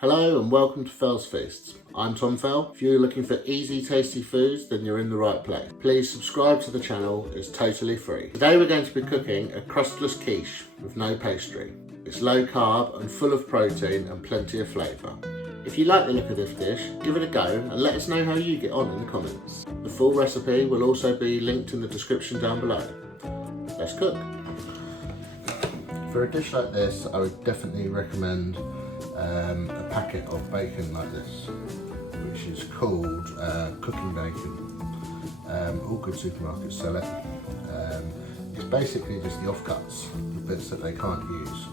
Hello and welcome to Fell's Feasts. I'm Tom Fell. If you're looking for easy, tasty foods, then you're in the right place. Please subscribe to the channel, it's totally free. Today we're going to be cooking a crustless quiche with no pastry. It's low carb and full of protein and plenty of flavour. If you like the look of this dish, give it a go and let us know how you get on in the comments. The full recipe will also be linked in the description down below. Let's cook. For a dish like this, I would definitely recommend a packet of bacon like this, which is called cooking bacon. All good supermarkets sell it. It's basically just the offcuts, the bits that they can't use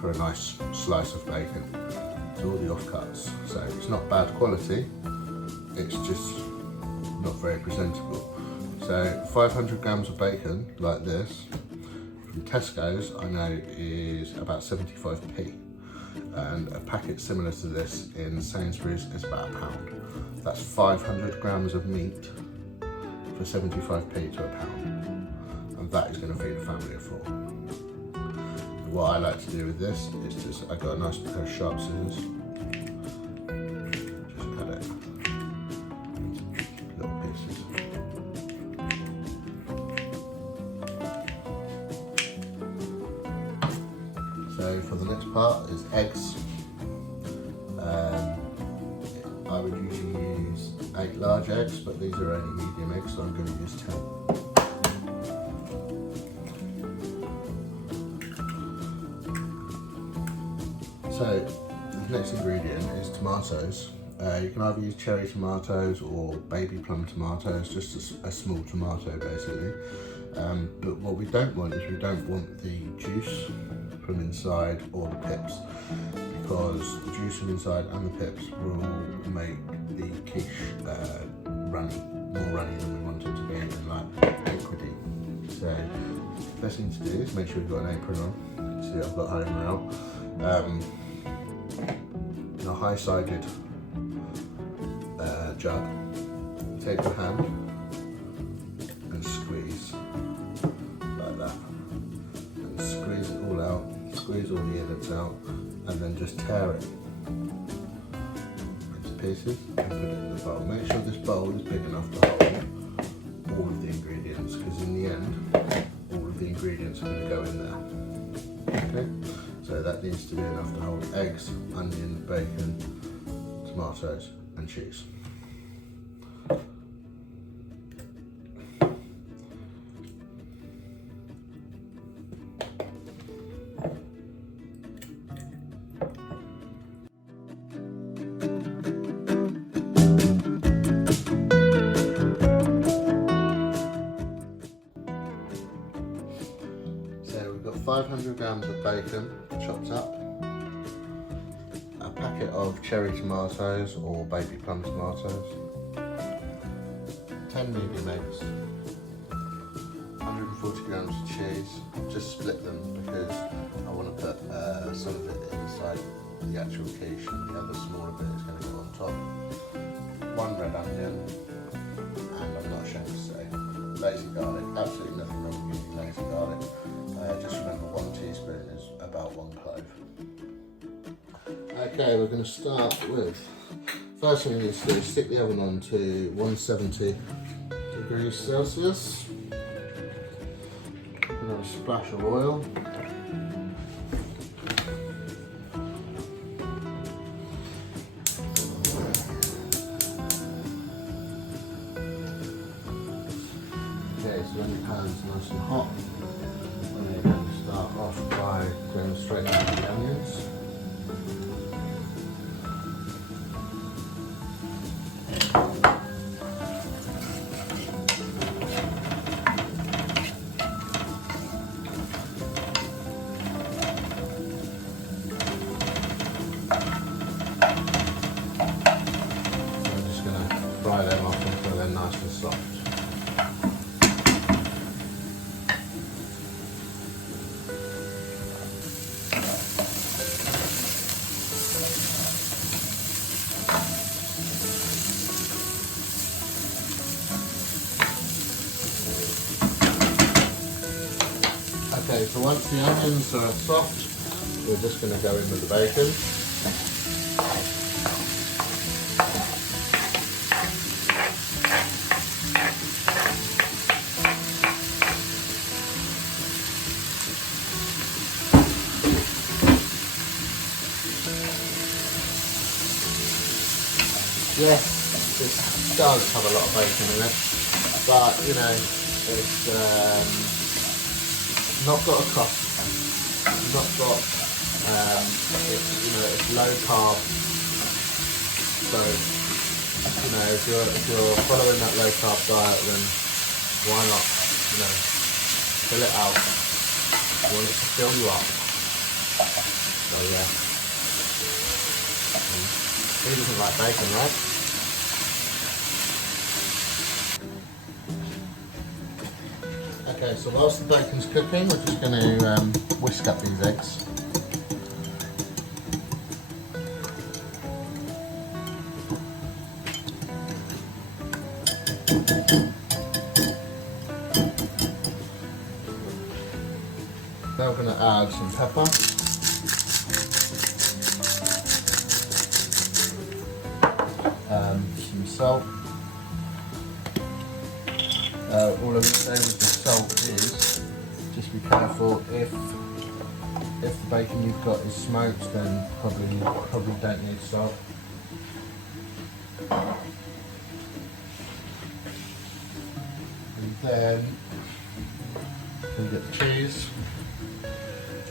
for a nice slice of bacon. It's all the offcuts, so it's not bad quality, it's just not very presentable. So 500 grams of bacon like this from Tesco's, I know, is about 75p. And a packet similar to this in Sainsbury's is about £1. That's 500 grams of meat for 75p to £1, and that is going to feed a family of 4. What I like to do with this is just, I got a nice pair of sharp scissors, just cut it into little pieces. So for the next part is eggs. I would usually use 8 large eggs, but these are only medium eggs, so I'm going to use 10. So the next ingredient is tomatoes. You can either use cherry tomatoes or baby plum tomatoes, just a small tomato basically. But what we don't want is we don't want the juice from inside or the pips, because the juice from inside and the pips will make the quiche more runny than we want it to be, and like liquidy. So the best thing to do is make sure you've got an apron on. You can see I've got home now. In a high-sided jug, take your hand and squeeze like that, and squeeze it all out, squeeze all the innards out, and then just tear it into pieces and put it in the bowl. Make sure this bowl is big enough to hold all of the ingredients, because in the end all of the ingredients are going to go in there. Okay, so that needs to be enough to hold eggs, onion, bacon, tomatoes and cheese. So we've got 500 grams of bacon chopped up, a packet of cherry tomatoes or baby plum tomatoes, 10 medium eggs, 140 grams of cheese. Just split them because I want to put some of it inside the actual quiche and the other smaller bit is going to go on top. 1 red onion, and I'm not ashamed to say, lazy garlic. Absolutely nothing wrong with using lazy garlic. Just remember 1 teaspoon is about 1 clove. Okay, we're going to start with, first thing we need to do is stick the oven on to 170 degrees Celsius. And then a splash of oil. Okay, so when your pan's nice and hot, we're going to start off by going straight into the onions. Fry them off until they're nice and soft. Okay, so once the onions are soft, we're just going to go in with the bacon. Yes, this does have a lot of bacon in it, but you know, it's not got a crust, not got, it's low carb. So, you know, if you're following that low carb diet, then why not, you know, fill it out. You want it to fill you up. So yeah. Who doesn't like bacon, right? Okay, so whilst the bacon's cooking, we're just going to whisk up these eggs. Now we're going to add some pepper. Some salt. All I would say with the salt is, just be careful if the bacon you've got is smoked, then probably don't need salt. And then we get the cheese,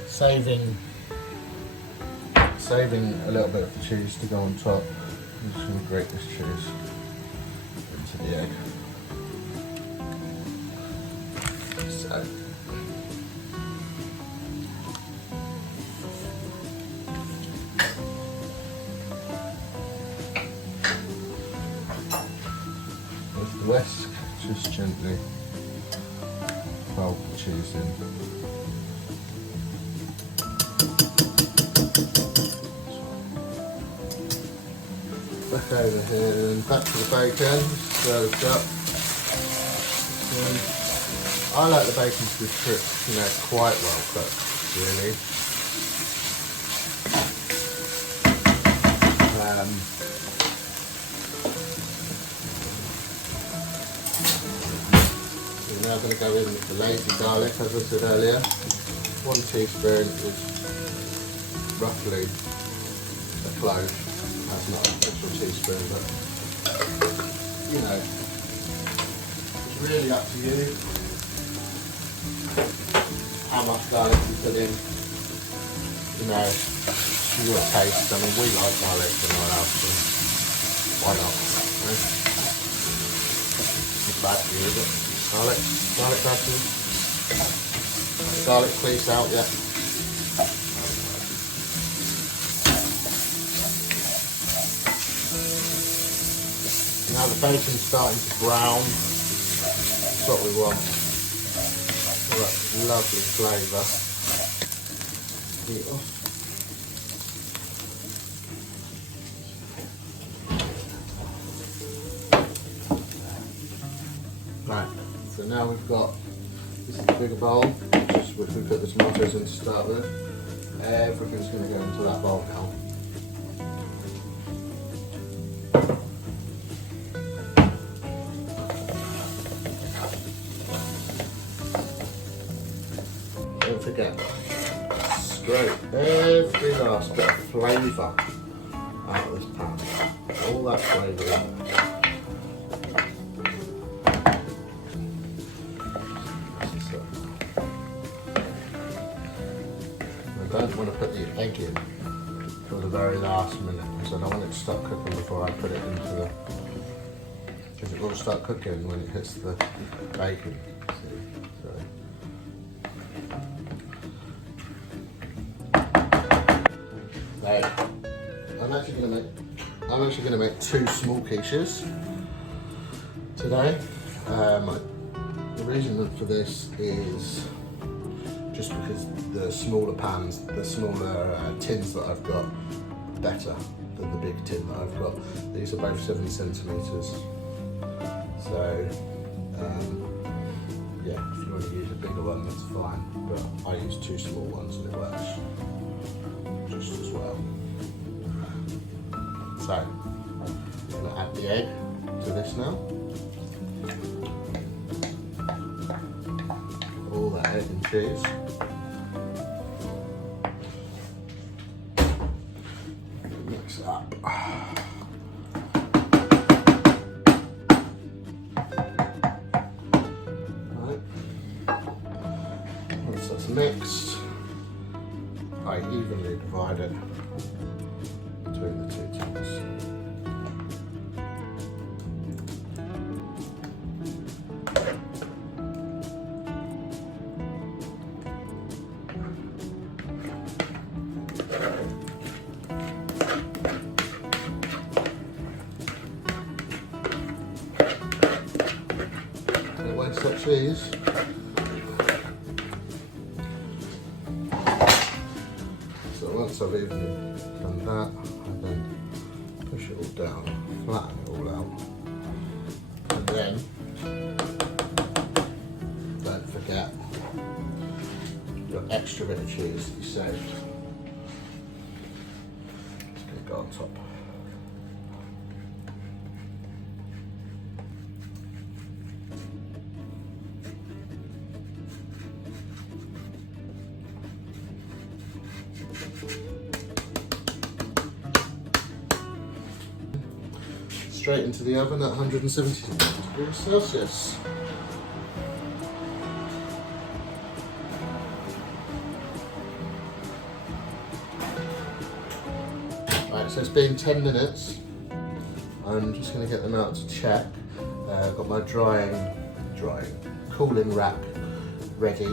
saving a little bit of the cheese to go on top. I'm just going to grate this cheese into the egg. So, with the whisk, just gently fold the cheese in. Back over here and back to the bacon, stir it up. I like the bacon to be cooked, you know, quite well cooked, really. We're now going to go in with the lazy garlic, as I said earlier. 1 teaspoon is roughly a clove. That's not an actual teaspoon, but you know, it's really up to you how much garlic you put in. You know, to your taste. I mean, we like garlic and all else, so why not? Right? It's bad for you, is it? Garlic bad for you? Garlic please out, yeah. Now the bacon's starting to brown. That's what we want. All that lovely flavour. Right, so now we've got, this is the bigger bowl, which we put the tomatoes in to start with. Everything's going to go into that bowl now. Don't forget, scrape every last bit of flavour out of this pan. All that flavour in there. I don't want to put the egg in for the very last minute because I don't want it to start cooking before I put it into the, because it will start cooking when it hits the bacon. See? So I'm actually going to make 2 small quiches today. The reason for this is just because the smaller pans, the smaller tins that I've got, are better than the big tin that I've got. These are both 7 centimetres. So, yeah, if you want to use a bigger one, that's fine. But I use 2 small ones and it works just as well. So, I'm going to add the egg to this now. All that egg and cheese. Mix it up. evenly divide it between the two tins. Waste that cheese. So once I've even done that, I then push it all down, flatten it all out, and then don't forget your extra bit of cheese that you saved. It's going to go on top. Straight into the oven at 170 degrees Celsius. Right, so it's been 10 minutes. I'm just going to get them out to check. I've got my cooling rack ready.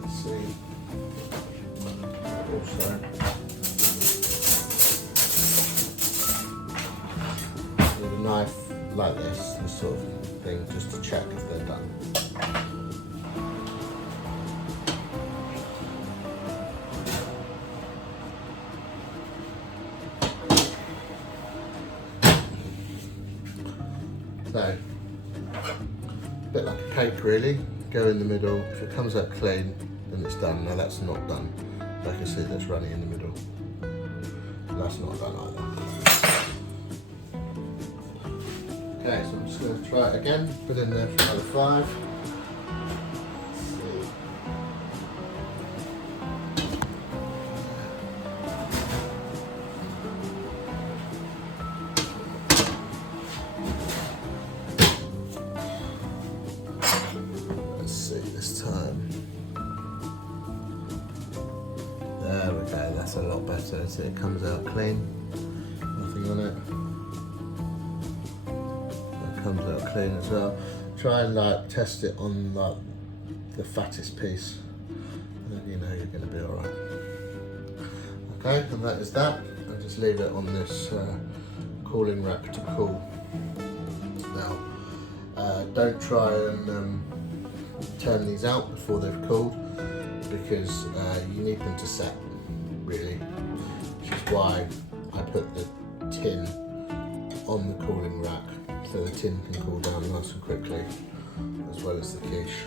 Let's see. Also, knife like this sort of thing, just to check if they're done. So, a bit like a cake really, go in the middle. If it comes out clean, then it's done. Now that's not done. So I can see that's running in the middle. That's not done either. Okay, so I'm just going to try it again, put in there for another 5. Let's see this time. There we go, that's a lot better. So it comes out clean, nothing on it. Comes out clean as well. Try and like test it on like the fattest piece, and then you know you're going to be alright. Okay, and that is that. And just leave it on this cooling rack to cool. Now, don't try and turn these out before they've cooled, because you need them to set really, which is why I put the tin on the cooling rack, so the tin can cool down nice and quickly, as well as the quiche.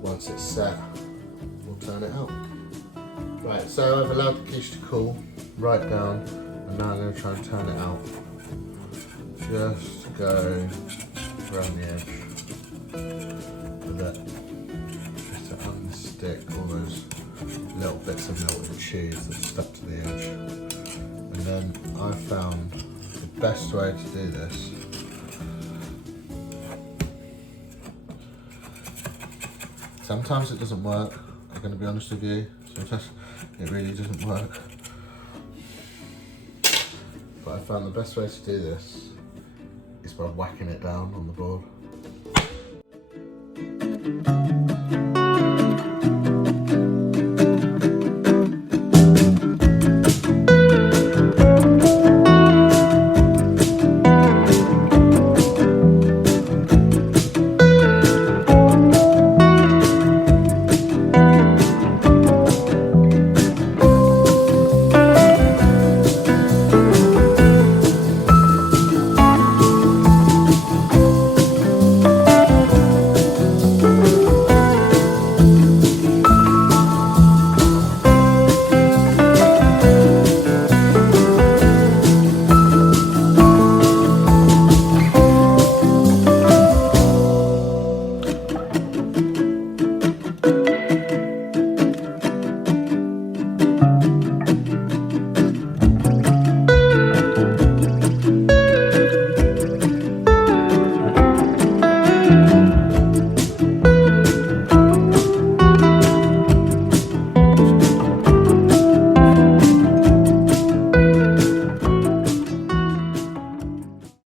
Once it's set, we'll turn it out. Right, so I've allowed the quiche to cool right down, and now I'm going to try and turn it out. Just go around the edge with it, just to unstick all those little bits of melted cheese that's stuck to the edge. And then I found the best way to do this sometimes it doesn't work, I'm going to be honest with you, sometimes it really doesn't work, but I found the best way to do this is by whacking it down on the board.